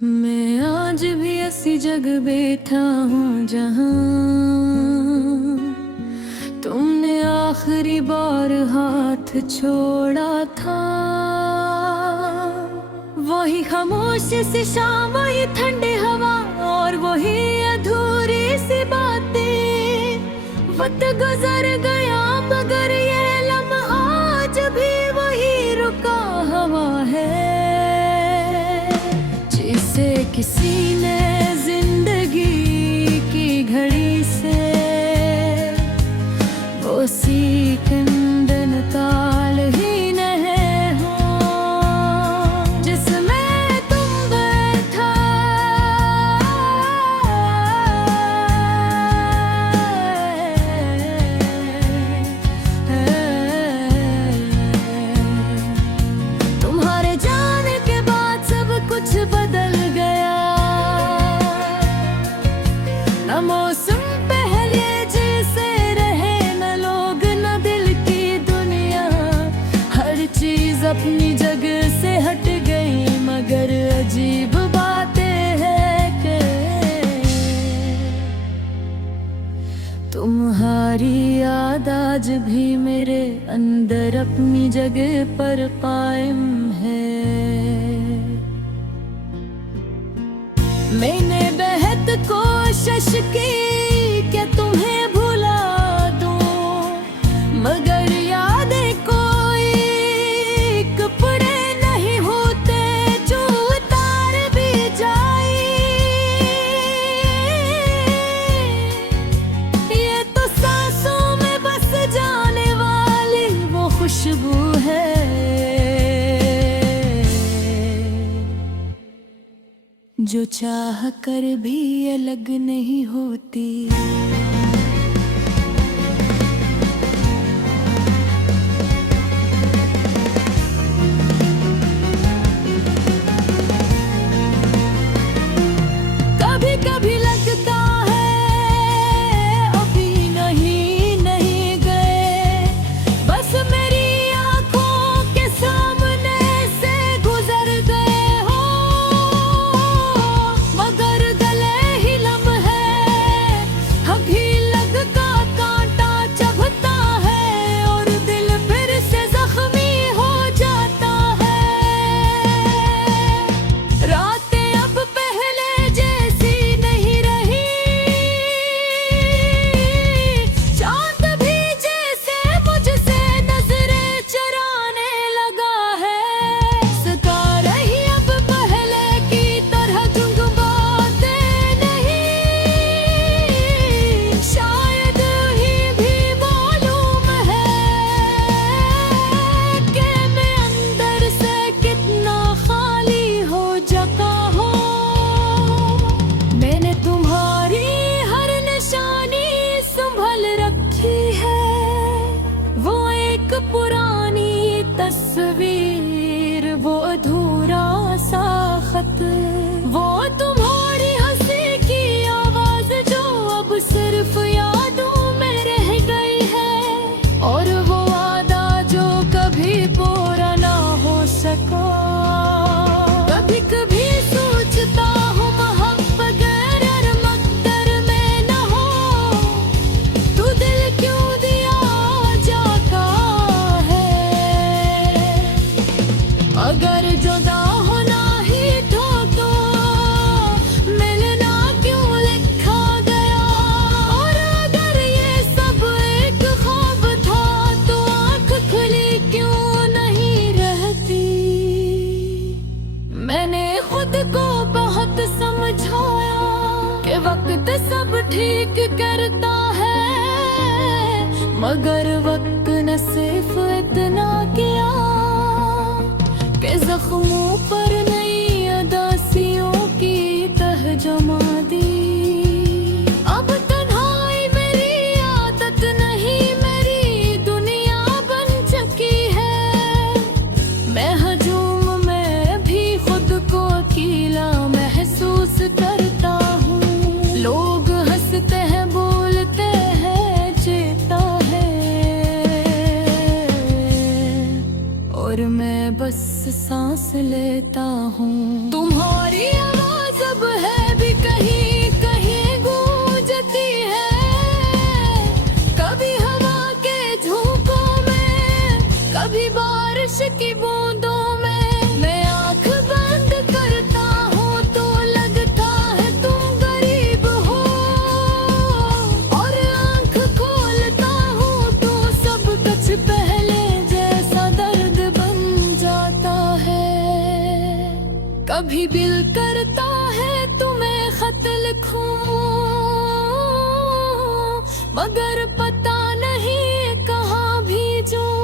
मैं आज भी ऐसी जगह बैठा हूँ जहाँ तुमने आखिरी बार हाथ छोड़ा था। वही खामोशी सी शाम, वही ठंडी हवा और वही अधूरी सी बातें। वक्त गुजर गया मगर ये लम्हा आज भी वही रुका हवा है, जिसे किसी ने जिंदगी की घड़ी से वो सीकंद निकाल ही नहीं हो, जिसमें तुम बैठा तुम्हारे जाने के बाद सब कुछ बदल गया। न मौसम पहले जैसे रहे, न लोग न दिल की दुनिया। हर चीज अपनी जगह से हट गई, मगर अजीब बातें है कि तुम्हारी याद आज भी मेरे अंदर अपनी जगह पर कायम है। मैंने बेहद कोशिश की कि तुम्हें भुला दूं, मगर यादें कोई कपड़े नहीं होते जो उतार भी जाए। ये तो सांसों में बस जाने वाली वो खुशबू है जो चाह कर भी अलग नहीं होती। कभी कभी लगता है अभी नहीं गए, बस मेरी आंखों के सामने से गुजर गए हो। मगर गले ही लम्हे अभी लग का कांटा चुभता है और दिल फिर से जख्मी हो जाता है। रातें अब पहले जैसी नहीं रही, चांद भी जैसे मुझसे नजरें चुराने लगा है। सका रही अब पहले की तरह जुगबाते नहीं, शायद ही भी मालूम है कि मैं अंदर से कितना खाली हो चुका हूँ। मैंने तुम्हारी हर निशानी संभल रखी है, वो एक पुरानी तस्वीर, वो अधूरा सा खत, वो तुम्हारी हंसी की आवाज जो अब सिर्फ यादों में रह गई है, और वो वादा जो कभी पूरा ना हो सका। कभी कभी सोचता हूँ मोहब्बत गैर मकदर में न हो, तू दिल क्यों दिया जाता है। अगर जुदा होना ही था तो मिलना क्यों लिखा गया, और अगर ये सब एक ख्वाब था तो आँख खुली क्यों नहीं रहती। मैंने खुद को बहुत समझाया कि वक्त सब ठीक करता है, मगर वक्त न सिर्फ इतना किया कि जख्मों पर नई अदासियों की तह जमा दी। अब तन्हाई मेरी आदत नहीं, मेरी दुनिया बन चुकी है। मैं हजूम में भी खुद को अकेला महसूस करता हूँ। लोग हंसते हैं, बोलते हैं, चेता है, और मैं बस सांस लेता हूँ। तुम्हारी आवाज़ की बूंदों में मैं आंख बंद करता हूँ तो लगता है तुम गरीब हो, और आंख खोलता हूँ तो सब कुछ पहले जैसा दर्द बन जाता है। कभी दिल करता है तुम्हें खत लिखूं, मगर पता नहीं कहाँ भेजूं,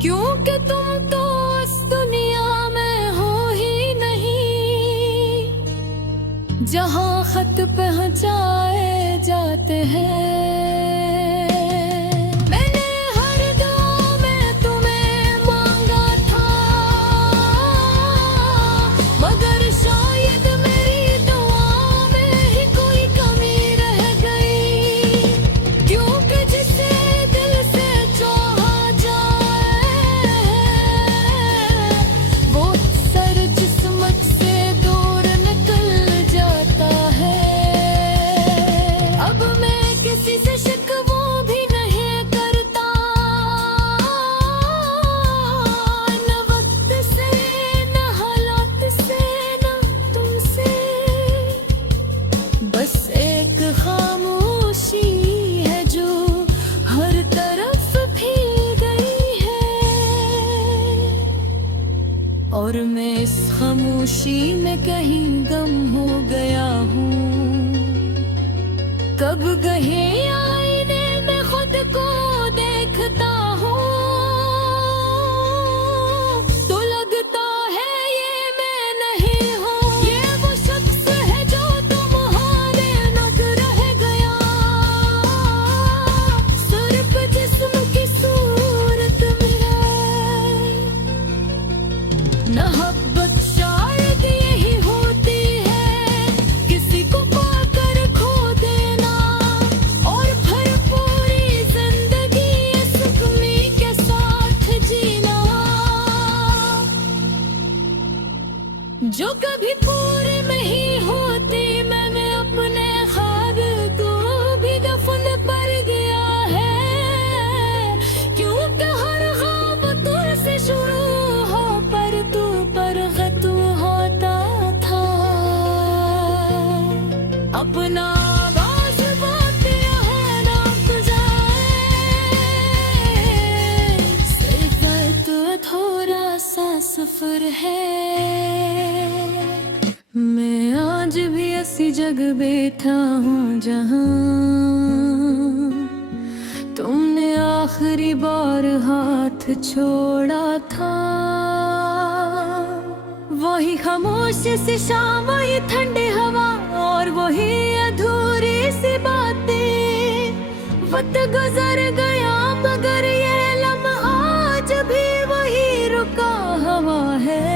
क्योंकि तुम तो इस दुनिया में हो ही नहीं जहाँ खत पहुँचाए जाते हैं। मैंने हर दुआ में तुम्हें मांगा था, मगर शायद मेरी दुआ में ही कोई कमी रह गई, क्योंकि जिसे दिल से चाहा जाए वो सर किस्मत से दूर निकल जाता है। अब मैं किसी से शिकवा भी नहीं करता, न वक्त से न हालात से न तुमसे, बस एक खामोशी है जो हर तरफ फैल गई है, और मैं इस खामोशी में कहीं गम हो गया हूँ। कब गहे आईने में खुद को देखता हूँ तो लगता है ये मैं नहीं हूँ, ये वो शख्स है जो तुम्हारे नजर रह गया, सिर्फ जिस्म की सूरत में। मोहब्बत शायद यही होती है, किसी को पाकर खो देना, और भरपूरी जिंदगी सुकूनी के साथ जीना, जो कभी पूरे नहीं होती। मैंने अपने ख्वाब को भी दफन पर गया है, क्योंकि हर ख्वाब तुझसे शुरू हो पर तू पर खत्म होता था। अपना आगाज़ बातिया है ना गुज़ारे, सिर्फ तो थोड़ा सा सफर है। मैं आज भी ऐसी जगह बैठा हूँ जहाँ तुमने आखिरी बार हाथ छोड़ा था। वही खामोश सी शाम, वही ठंडी हवा, और वही अधूरी सी बातें। वक्त गुजर गया मगर ये लम्हा आज भी वही रुका हुआ है,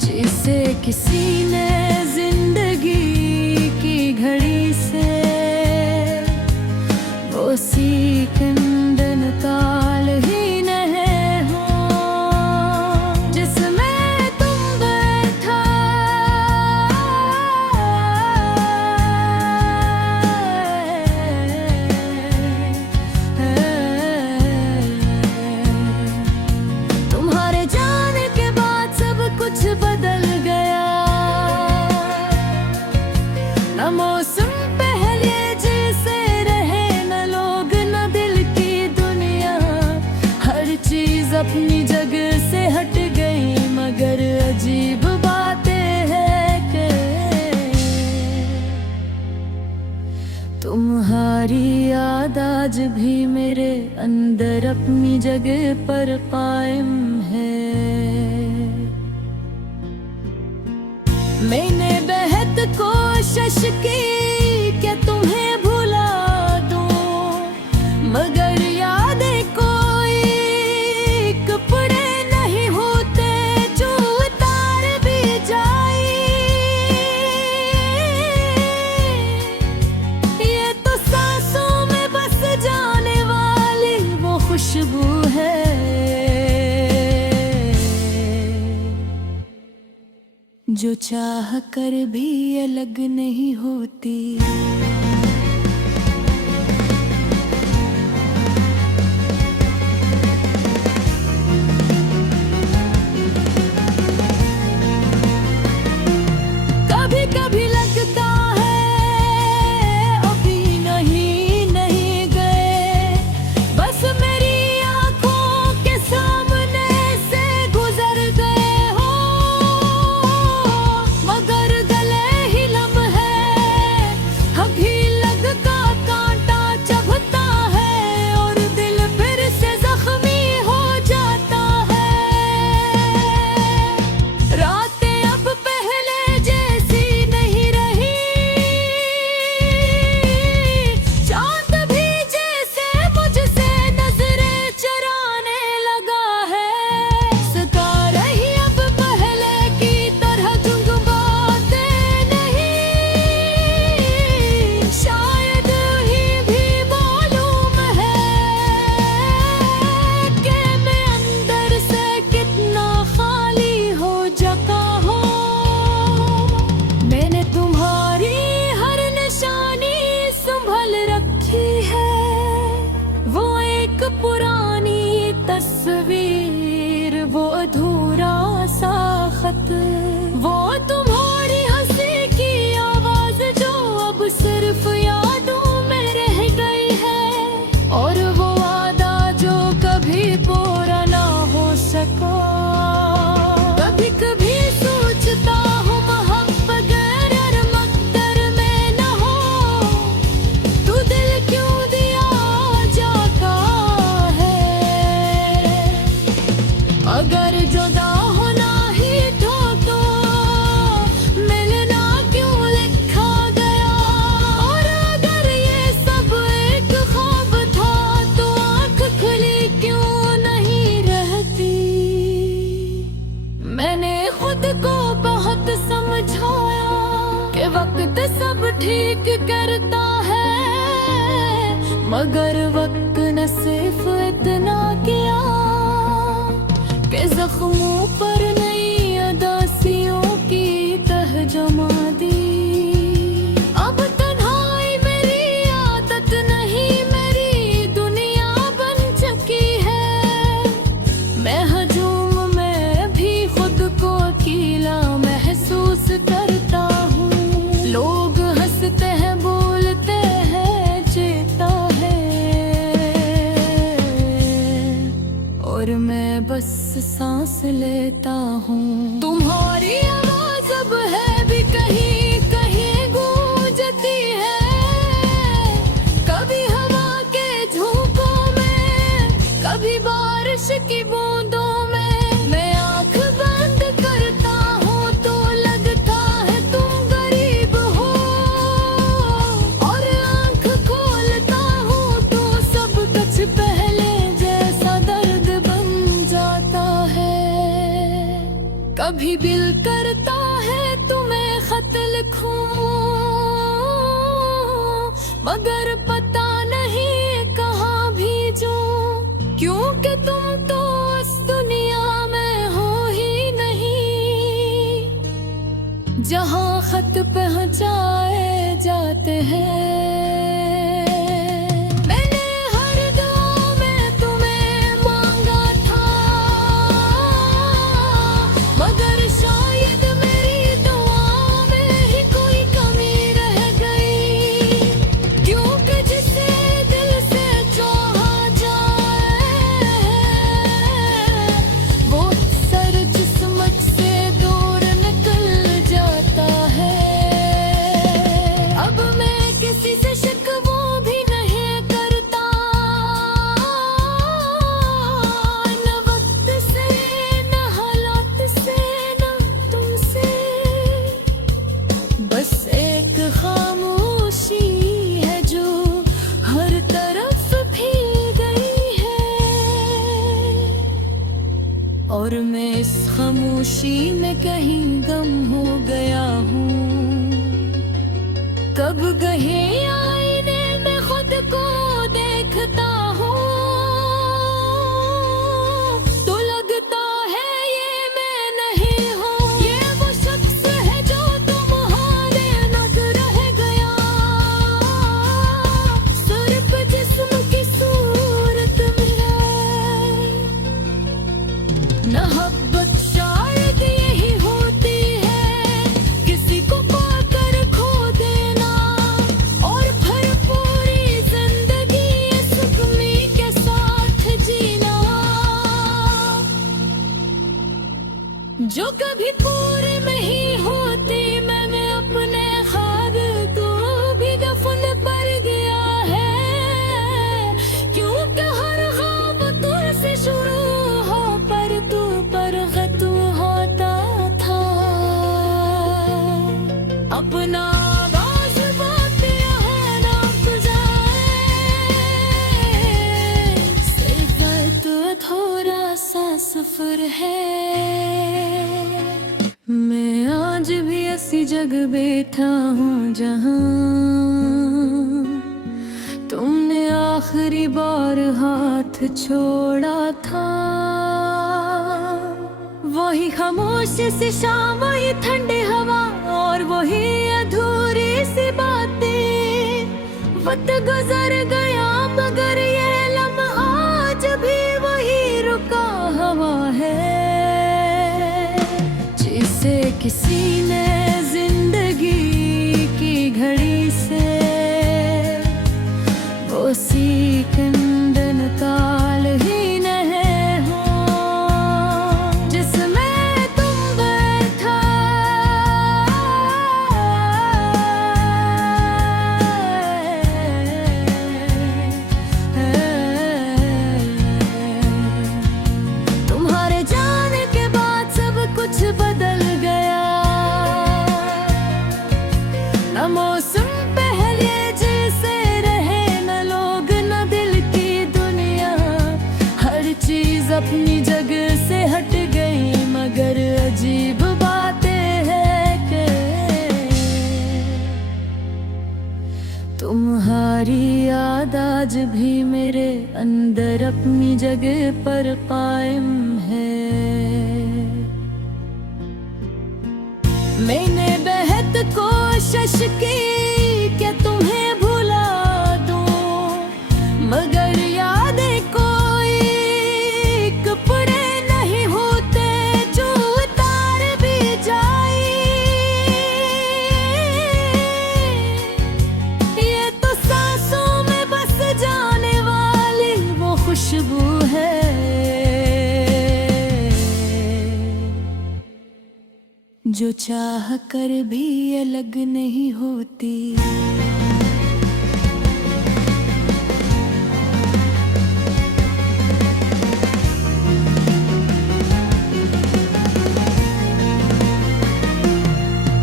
जिसे किसी ने जिंदगी की घड़ी से वो सीकंद निकाल ही नहीं हो, जिसमें तुम बैठा तुम्हारे जाने के बाद सब कुछ बदल गया। न मौसम पहले जैसे रहे, न लोग न दिल की दुनिया, हर चीज अपनी जगह से हट गई। मगर अजीब बातें है कि तुम्हारी याद आज भी मेरे अंदर अपनी जगह पर कायम है। मैंने बेहद कोशिश की कि तुम्हें भुला दूं, मगर यादें कोई कपड़े नहीं होते जो उतार भी जाए। ये तो सांसों में बस जाने वाली वो खुशबू है जो चाह कर भी अलग नहीं होती। ठीक करता है, मगर वक्त ने सिर्फ इतना किया कि जख्मों पर नई अदासियों की तह जमा दी। अब तन्हाई मेरी आदत नहीं, मेरी दुनिया बन चुकी है। मैं हजूम में भी खुद को अकेला महसूस करता हूँ। लोग हंसते हैं, बोलते हैं, जीता है, और मैं बस सांस लेता हूँ। तुम्हारी आवाज अब है भी कहीं कहीं गूंजती है, कभी हवा के झोंकों में, कभी बारिश की बूंदों में। मैं आंख बंद करता हूँ तो लगता है तुम गरीब हो, और आंख खोलता हूँ तो सब कुछ पहले जैसा दर्द बन जाता है। कभी दिल करता है तुम्हें खत लिखूं, मगर पता नहीं कहाँ भेजूं, क्योंकि तुम तो इस दुनिया में हो ही नहीं जहाँ खत पहुँचाए जाते हैं। मैंने हर दुआ में तुम्हें मांगा था, मगर शायद मेरी दुआ में ही कोई कमी रह गई, क्योंकि जिसे दिल से चाहा जाए वो सर किस्मत से दूर निकल जाता है। अब मैं किसी से शिकवा भी नहीं करता, न वक्त से, न हालात से, न तुमसे। बस एक खामोशी है जो हर तरफ फैल गई है, और मैं इस खामोशी में कहीं गम हो गया हूँ। कब गहे आईने में खुद को देखता हूँ तो लगता है ये मैं नहीं हूँ। ये वो शख्स है जो तुम्हारे नजर रह गया, सिर्फ जिस्म की सूरत में है। मोहब्बत शायद यही होती है, किसी को पाकर खो देना, और फिर पूरी जिंदगी सुकूनी के साथ जीना। जो कभी पूरे में ही होती, मैंने अपने ख्वाब को भी दफन कर गया है, क्योंकि हर ख्वाब तुझसे शुरू हो पर तू पर तू होता था। अपना आवाज बातें है ना जाए, सिर्फ तो थोड़ा सा सफर है। मैं आज भी ऐसी जगह बैठा हूँ जहाँ तुमने आखिरी बार हाथ छोड़ा था। वही खामोश सी शाम, वही ठंडी हवा, और वही अधूरी सी बातें। वक्त गुजर गया मगर ये लम्हा आज भी वही रुका हवा है, जिसे किसी ने जिंदगी की घड़ी से वो सीकंद निकाल ही नहीं हो, जिसमें तुम बैठा तुम्हारे जाने के बाद सब कुछ बदल गया। पर कायम है। मैंने बेहद कोशिश की कि तुम्हें भुला दूं, मगर यादें कोई कपड़े नहीं होते जो उतार भी जाए। ये तो सांसों में बस जाने वाली वो खुशबू है जो चाह कर भी अलग नहीं होती।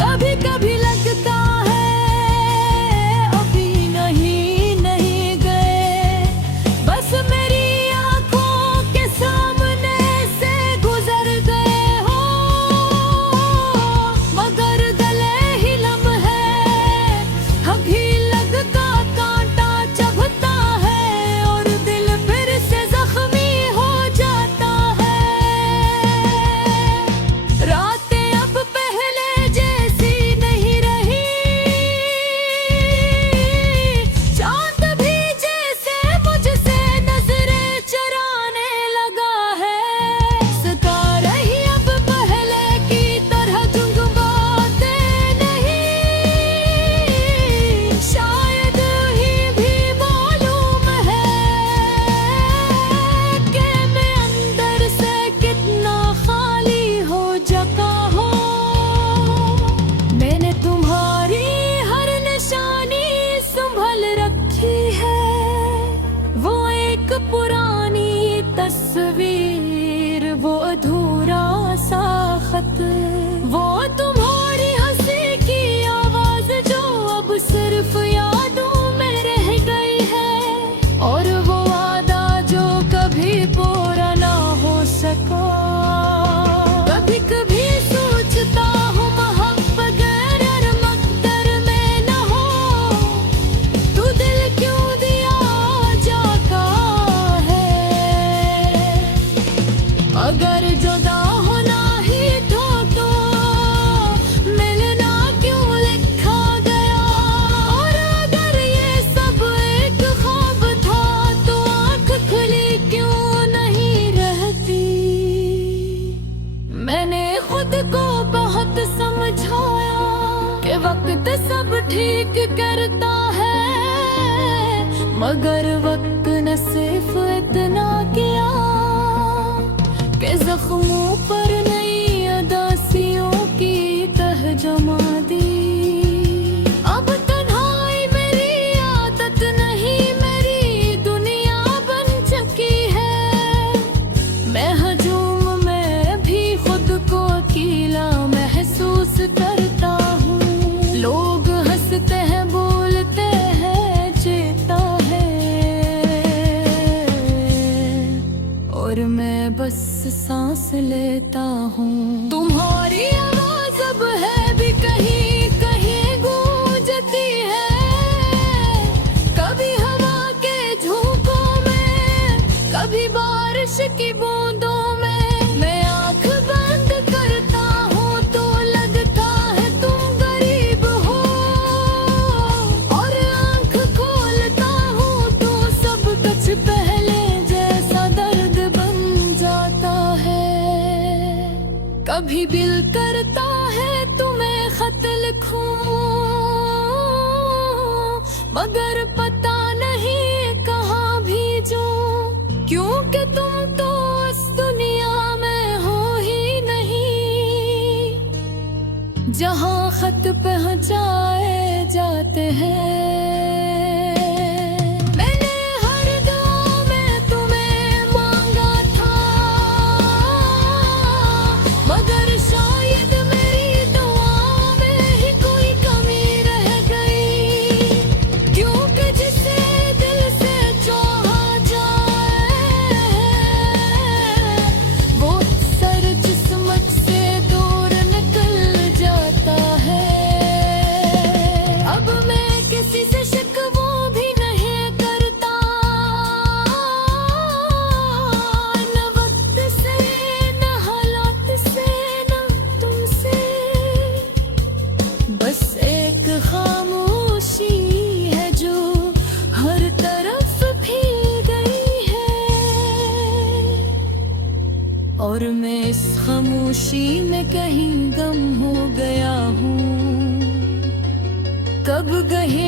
कभी कभी लगता है अभी नहीं गए, बस मेरी आंखों के सामने से गुजर गए हो। मगर गले ही लम्हे अभी लगता कांटा चुभता है और दिल फिर से जख्मी हो जाता है। रातें अब पहले जैसी नहीं रही, चांद भी जैसे मुझसे नजरें चुराने लगा है। सता रही अब पहले की तरह जुगबाते नहीं, शायद ही भी मालूम है कि मैं अंदर से कितना खाली हो चुका हूँ। मैंने तुम्हारी हर निशानी संभल रखी है, वो एक पुरानी तस्वीर, वो अधूरा सा खत, वो तुम्हारी हंसी की आवाज जो अब सिर्फ यादों में रह गई है, और वो वादा जो कभी पूरा ना हो सका। कभी कभी सोचता हूँ मोहब्बत गैर मकदर में न हो, तू दिल क्यों दिया जाता है। अगर जुदा होना ही था तो मिलना क्यों लिखा गया, और अगर ये सब एक ख्वाब था तो आँख खुली क्यों नहीं रहती। मैंने खुद को बहुत समझाया कि वक्त सब ठीक करता है, मगर वक्त ने सिर्फ इतना किया कि जख्मों पर नई अदासियों की तह जमा दी। अब तन्हाई मेरी आदत नहीं, मेरी दुनिया बन चुकी है। मैं हजूम में भी खुद को अकेला महसूस करता हूँ। लोग हंसते हैं, बोलते हैं, जीता है, और मैं बस सांस लेता हूँ। तुम्हारी आवाज अब है भी कहीं कहीं गूंजती है, कभी हवा के झोंकों में, कभी बारिश की बूंदों में। मैं आंख बंद करता हूँ तो लगता है तुम गरीब हो, और आंख खोलता हूँ तो सब कुछ पहले जैसा दर्द बन जाता है। कभी दिल करता है तुम्हें खत लिखूं, मगर पता नहीं कहाँ भेजूं, क्योंकि तुम तो इस दुनिया में हो ही नहीं जहाँ खत पहुँचाए जाते हैं। मैंने हर दुआ में तुम्हें मांगा था, मगर शायद मेरी दुआ में ही कोई कमी रह गई, क्योंकि जिसे दिल से चाहा जाए वो सर किस्मत से दूर निकल जाता है। अब मैं किसी से शिकवा खामोशी में कहीं गम हो गया हूँ। कब गहे